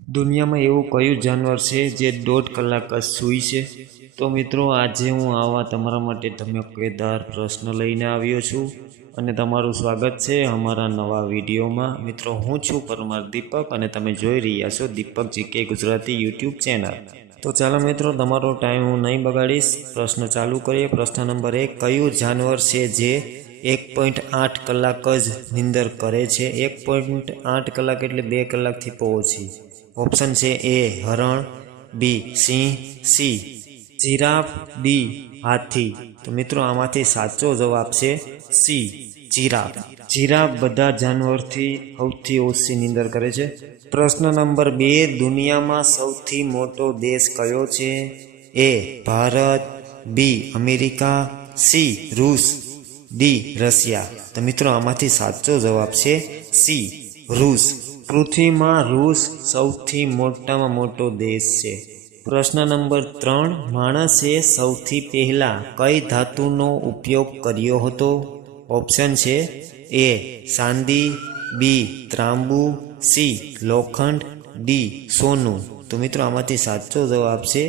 દુનિયામાં એવું કયું જાનવર છે જે 1.5 કલાક જ સૂઈ છે? તો મિત્રો, આજે હું આવા તમારા માટે ધમાકેદાર પ્રશ્ન લઈને આવ્યો છું અને તમારું સ્વાગત છે અમારા નવા વિડીયોમાં. મિત્રો, હું છું પરમાર દીપક અને તમે જોઈ રહ્યા છો દીપક જીકે ગુજરાતી યુટ્યુબ ચેનલ. તો ચાલો મિત્રો, તમારો ટાઈમ હું નહીં બગાડીશ. પ્રશ્ન ચાલુ કરીએ. પ્રશ્ન નંબર 1, કયું જાનવર છે જે 1.8 કલાક જ નીંદર કરે છે? 1.8 કલાક એટલે 2 કલાકથી પણ ઓછી. ઓપ્શન છે એ હરણ, બી સિંહ, સી જીરાફ, ડી હાથી. તો મિત્રો, આમાંથી સાચો જવાબ છે સી જીરાફ. જીરાફ બધા જાનવરથી સૌથી ઓછી નીંદર કરે છે. પ્રશ્ન નંબર 2, દુનિયામાં સૌથી મોટો દેશ કયો છે? A Bharat, B America, C Rus, D Russia. તો મિત્રો, આમાંથી સાચો જવાબ છે સી રૂસ. પૃથ્વીમાં રૂસ સૌથી મોટામાં મોટો દેશ છે. પ્રશ્ન નંબર 3, માણસે સૌથી પહેલા કઈ ધાતુનો ઉપયોગ કર્યો હતો? ઓપ્શન છે એ ચાંદી, બી ત્રાંબુ, સી લોખંડ, ડી સોનું. તો મિત્રો, આમાંથી સાચો જવાબ છે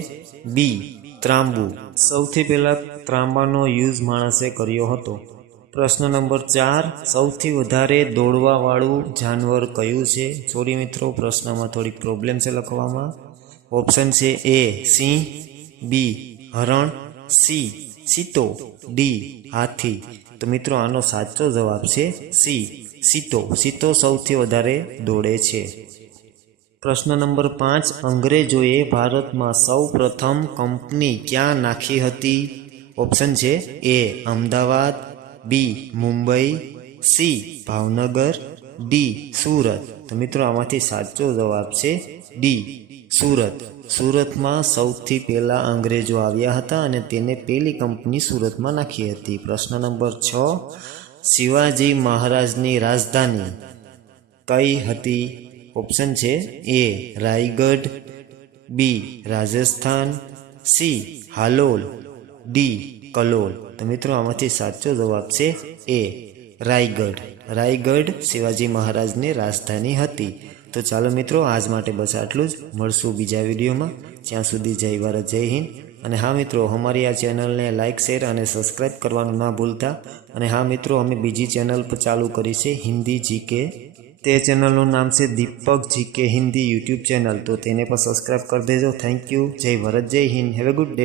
બી ત્રાંબુ. સૌથી પહેલા ત્રાંબાનો યુઝ માણસે કર્યો હતો. પ્રશ્ન નંબર 4, સૌથી વધારે દોડવાવાળું જાનવર કયું છે? સોરી મિત્રો, પ્રશ્નમાં થોડીક પ્રોબ્લેમ છે લખવામાં. ઓપ્શન છે એ સિંહ, બી હરણ, સી ચિત્તો, ડી હાથી. તો મિત્રો, આનો સાચો જવાબ છે સી ચિત્તો. ચિત્તો સૌથી વધારે દોડે છે. પ્રશ્ન નંબર 5, અંગ્રેજોએ ભારતમાં સૌ પ્રથમ કંપની ક્યાં નાખી હતી? ઓપ્શન છે એ અમદાવાદ, બી મુંબઈ, સી ભાવનગર, ડી સુરત. તો મિત્રો, આમાંથી સાચો જવાબ છે ડી સુરત. સુરતમાં સૌથી પહેલા અંગ્રેજો આવ્યા હતા અને તેને પહેલી કંપની સુરતમાં નાખી હતી. પ્રશ્ન નંબર 6, શિવાજી મહારાજની રાજધાની કઈ હતી? ઓપ્શન છે એ રાયગઢ, બી રાજસ્થાન, સી હાલોલ, ડી કલોલ. તો મિત્રો, આમાંથી સાચો જવાબ છે એ રાયગઢ. રાયગઢ શિવાજી મહારાજની રાજધાની હતી. તો ચાલો મિત્રો, આજ માટે બસ આટલું જ. મળશું બીજા વિડીયોમાં. ત્યાં સુધી જય ભારત, જય હિન્દ. અને હા મિત્રો, અમારી આ ચેનલને લાઇક, શેર અને સબસ્ક્રાઈબ કરવાનું ના ભૂલતા. અને હા મિત્રો, અમે બીજી ચેનલ પર ચાલુ કરી છે હિન્દી જીકે. તે ચેનલનું નામ છે દીપક જીકે હિન્દી યુટ્યુબ ચેનલ. તો તેને પણ સબસ્ક્રાઈબ કરી દેજો. Thank you. જય ભારત, જય Hind. Have a good day.